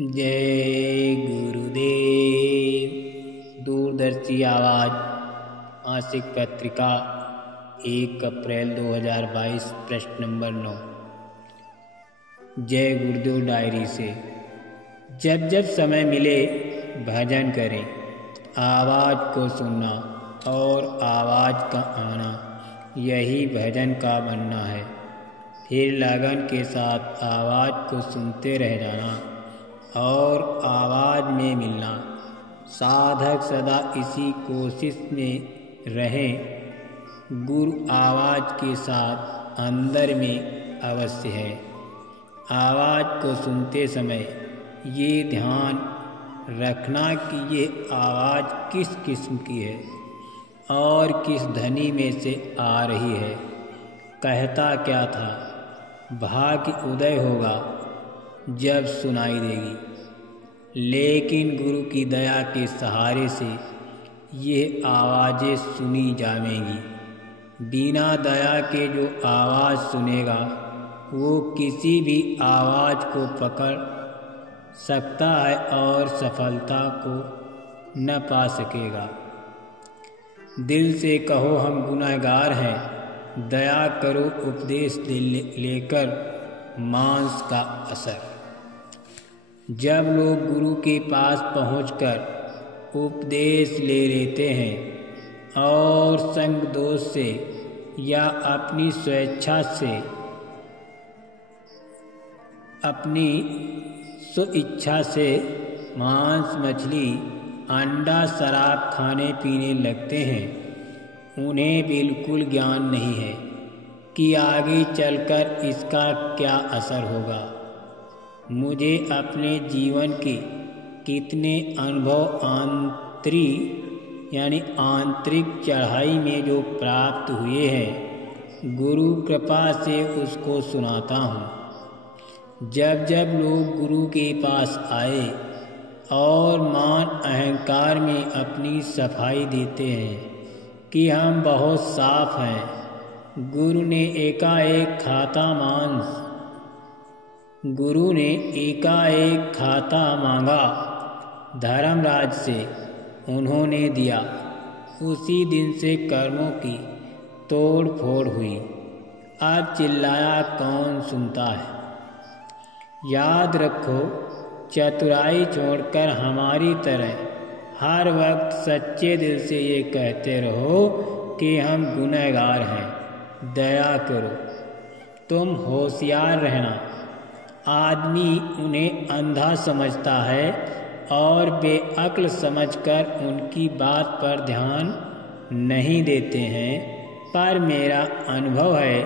जय गुरुदेव। दूरदर्शी आवाज़ मासिक पत्रिका 1 अप्रैल 2022 प्रश्न नंबर 9। जय गुरुदेव डायरी से। जब जब समय मिले भजन करें, आवाज़ को सुनना और आवाज़ का आना, यही भजन का बनना है। फिर लगन के साथ आवाज़ को सुनते रह जाना और आवाज़ में मिलना। साधक सदा इसी कोशिश में रहें। गुरु आवाज़ के साथ अंदर में अवश्य है। आवाज़ को सुनते समय ये ध्यान रखना कि ये आवाज़ किस किस्म की है और किस ध्वनि में से आ रही है। कहता क्या था, भाग्य उदय होगा जब सुनाई देगी। लेकिन गुरु की दया के सहारे से ये आवाज़ें सुनी जाएंगी। बिना दया के जो आवाज़ सुनेगा वो किसी भी आवाज़ को पकड़ सकता है और सफलता को न पा सकेगा। दिल से कहो हम गुनहगार हैं, दया करो उपदेश लेकर मांस का असर। जब लोग गुरु के पास पहुंचकर उपदेश ले लेते हैं और संग दोष से या अपनी स्वेच्छा से, अपनी स्वेच्छा से मांस, मछली, अंडा, शराब खाने पीने लगते हैं, उन्हें बिल्कुल ज्ञान नहीं है कि आगे चलकर इसका क्या असर होगा। मुझे अपने जीवन के कितने अनुभव आंतरिक चढ़ाई में जो प्राप्त हुए हैं, गुरु कृपा से उसको सुनाता हूँ। जब जब लोग गुरु के पास आए और मान अहंकार में अपनी सफाई देते हैं कि हम बहुत साफ हैं, गुरु ने एकाएक खाता मांगा। धर्मराज से उन्होंने दिया। उसी दिन से कर्मों की तोड़ फोड़ हुई। अब चिल्लाया कौन सुनता है। याद रखो, चतुराई छोड़कर हमारी तरह हर वक्त सच्चे दिल से ये कहते रहो कि हम गुनहगार हैं, दया करो। तुम होशियार रहना। आदमी उन्हें अंधा समझता है और बेअक्ल समझकर उनकी बात पर ध्यान नहीं देते हैं, पर मेरा अनुभव है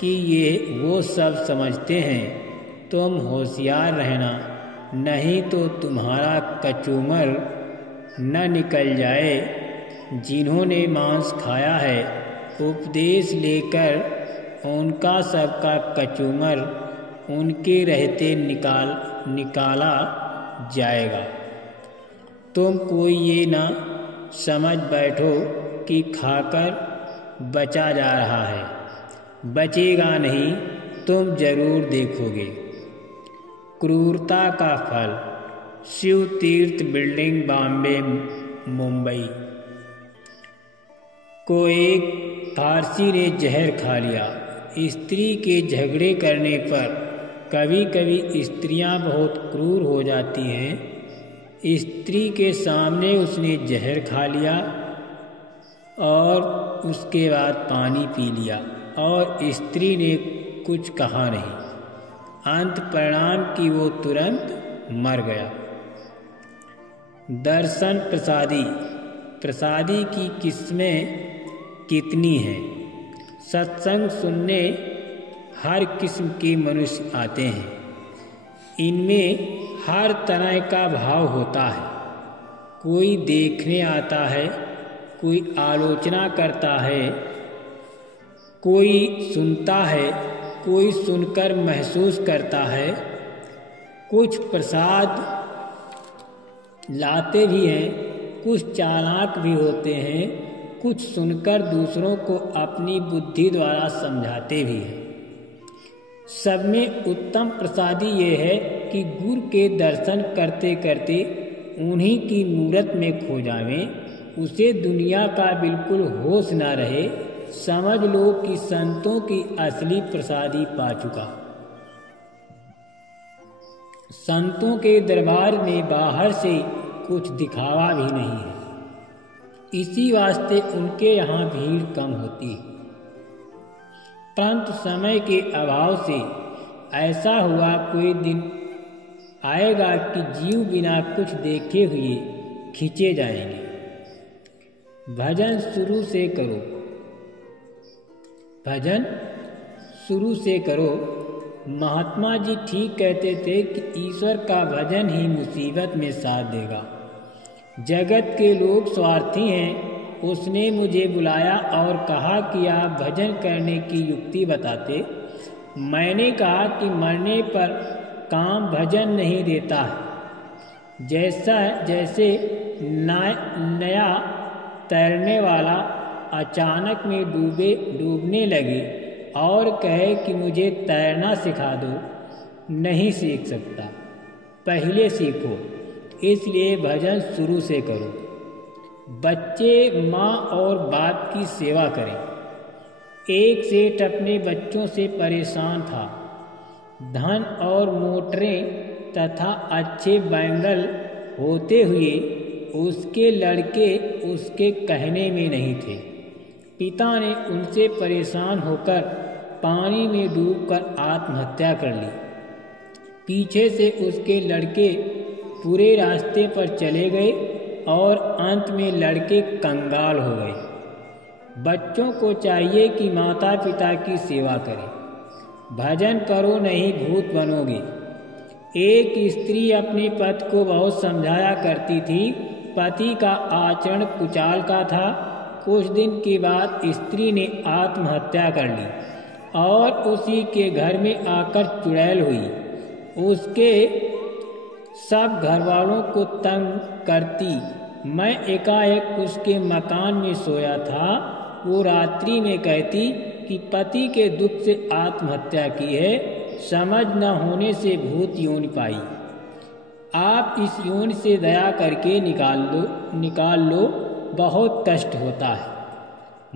कि ये वो सब समझते हैं। तुम होशियार रहना, नहीं तो तुम्हारा कचूमर न निकल जाए। जिन्होंने मांस खाया है, उपदेश लेकर उनका सबका कचूमर उनके रहते निकाला जाएगा। तुम कोई ये ना समझ बैठो कि खाकर बचा जा रहा है। बचेगा नहीं, तुम जरूर देखोगे। क्रूरता का फल। शिव तीर्थ बिल्डिंग, बॉम्बे, मुंबई। को एक फारसी ने जहर खा लिया। स्त्री के झगड़े करने पर कभी कभी स्त्रियां बहुत क्रूर हो जाती हैं। स्त्री के सामने उसने जहर खा लिया और उसके बाद पानी पी लिया और स्त्री ने कुछ कहा नहीं। अंत परिणाम कि वो तुरंत मर गया। दर्शन प्रसादी की किस्में कितनी हैं। सत्संग सुनने हर किस्म के मनुष्य आते हैं। इनमें हर तरह का भाव होता है। कोई देखने आता है, कोई आलोचना करता है, कोई सुनता है, कोई सुनकर महसूस करता है। कुछ प्रसाद लाते भी हैं, कुछ चालाक भी होते हैं, कुछ सुनकर दूसरों को अपनी बुद्धि द्वारा समझाते भी हैं। सब में उत्तम प्रसादी ये है कि गुरु के दर्शन करते करते उन्हीं की मूरत में खो जावें, उसे दुनिया का बिल्कुल होश न रहे, समझ लो कि संतों की असली प्रसादी पा चुका। संतों के दरबार में बाहर से कुछ दिखावा भी नहीं है, इसी वास्ते उनके यहाँ भीड़ कम होती है। परंतु समय के अभाव से ऐसा हुआ, कोई दिन आएगा कि जीव बिना कुछ देखे हुए खींचे जाएंगे। भजन शुरू से करो, भजन शुरू से करो। महात्मा जी ठीक कहते थे कि ईश्वर का भजन ही मुसीबत में साथ देगा। जगत के लोग स्वार्थी हैं। उसने मुझे बुलाया और कहा कि आप भजन करने की युक्ति बताते। मैंने कहा कि मरने पर काम भजन नहीं देता है। जैसे नया तैरने वाला अचानक में डूबने लगे और कहे कि मुझे तैरना सिखा दो, नहीं सीख सकता, पहले सीखो। इसलिए भजन शुरू से करो। बच्चे माँ और बाप की सेवा करें। एक सेठ अपने बच्चों से परेशान था। धन और मोटरें तथा अच्छे बैंगल होते हुए उसके लड़के उसके कहने में नहीं थे। पिता ने उनसे परेशान होकर पानी में डूबकर आत्महत्या कर ली। पीछे से उसके लड़के पूरे रास्ते पर चले गए और अंत में लड़के कंगाल हो गए। बच्चों को चाहिए कि माता पिता की सेवा करें। भजन करो, नहीं भूत बनोगे। एक स्त्री अपने पति को बहुत समझाया करती थी। पति का आचरण कुचाल का था। कुछ दिन के बाद स्त्री ने आत्महत्या कर ली और उसी के घर में आकर चुड़ैल हुई। उसके सब घरवालों को तंग करती। मैं एकाएक उसके मकान में सोया था। वो रात्रि में कहती कि पति के दुख से आत्महत्या की है, समझ न होने से भूत योनि पाई। आप इस योनि से दया करके निकाल लो, बहुत कष्ट होता है।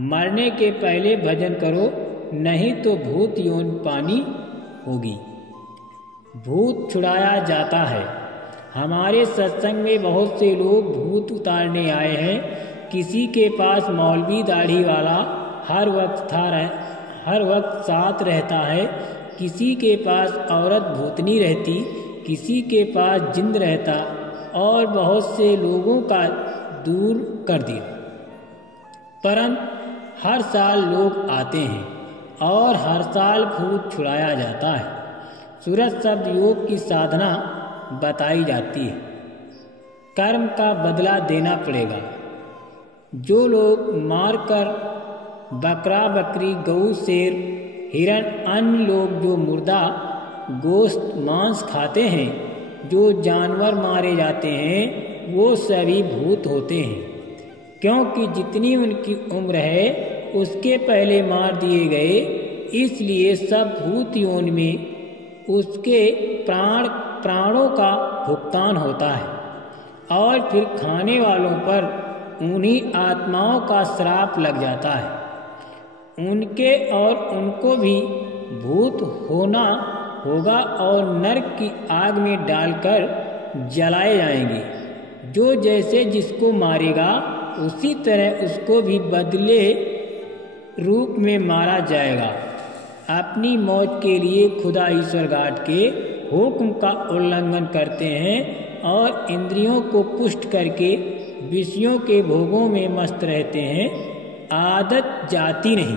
मरने के पहले भजन करो, नहीं तो भूत योनि पानी होगी। भूत छुड़ाया जाता है। हमारे सत्संग में बहुत से लोग भूत उतारने आए हैं। किसी के पास मौलवी दाढ़ी वाला हर वक्त साथ रहता है। किसी के पास औरत भूतनी रहती, किसी के पास जिन्न रहता, और बहुत से लोगों का दूर कर दिया। परंतु हर साल लोग आते हैं और हर साल भूत छुड़ाया जाता है। सूरज शब्द योग की साधना बताई जाती है। कर्म का बदला देना पड़ेगा। जो लोग मारकर बकरा बकरी गऊ शेर हिरण अन्य लोग जो मुर्दा गोश्त मांस खाते हैं, जो जानवर मारे जाते हैं, वो सभी भूत होते हैं। क्योंकि जितनी उनकी उम्र है उसके पहले मार दिए गए, इसलिए सब भूत योनि में उसके प्राणों का भुगतान होता है और फिर खाने वालों पर उन्हीं आत्माओं का श्राप लग जाता है। उनके और उनको भी भूत होना होगा और नरक की आग में डालकर जलाए जाएंगे। जो जैसे जिसको मारेगा उसी तरह उसको भी बदले रूप में मारा जाएगा। अपनी मौत के लिए खुदा ईश्वर गाठ के हुक्म का उल्लंघन करते हैं और इंद्रियों को पुष्ट करके विषयों के भोगों में मस्त रहते हैं। आदत जाती नहीं।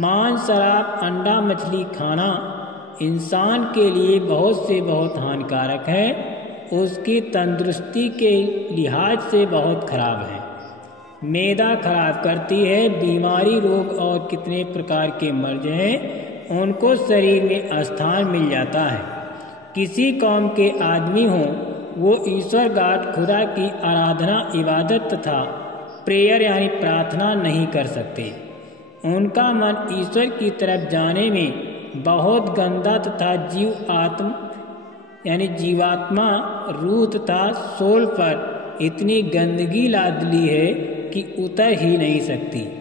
मांस शराब अंडा मछली खाना इंसान के लिए बहुत हानिकारक है। उसकी तंदुरुस्ती के लिहाज से बहुत खराब है। मैदा खराब करती है। बीमारी रोग और कितने प्रकार के मर्ज हैं, उनको शरीर में स्थान मिल जाता है। किसी कौम के आदमी हों, वो ईश्वर गाठ खुदा की आराधना इबादत तथा प्रेयर यानी प्रार्थना नहीं कर सकते। उनका मन ईश्वर की तरफ जाने में बहुत गंदा तथा जीव आत्म यानी जीवात्मा रूह तथा सोल पर इतनी गंदगी लाद ली है कि उतर ही नहीं सकती।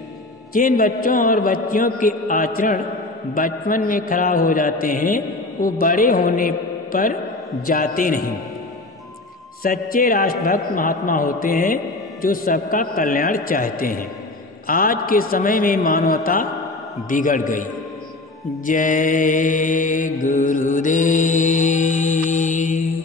जिन बच्चों और बच्चियों के आचरण बचपन में खराब हो जाते हैं वो बड़े होने पर जाते नहीं। सच्चे राष्ट्रभक्त महात्मा होते हैं जो सबका कल्याण चाहते हैं। आज के समय में मानवता बिगड़ गई। जय गुरुदेव।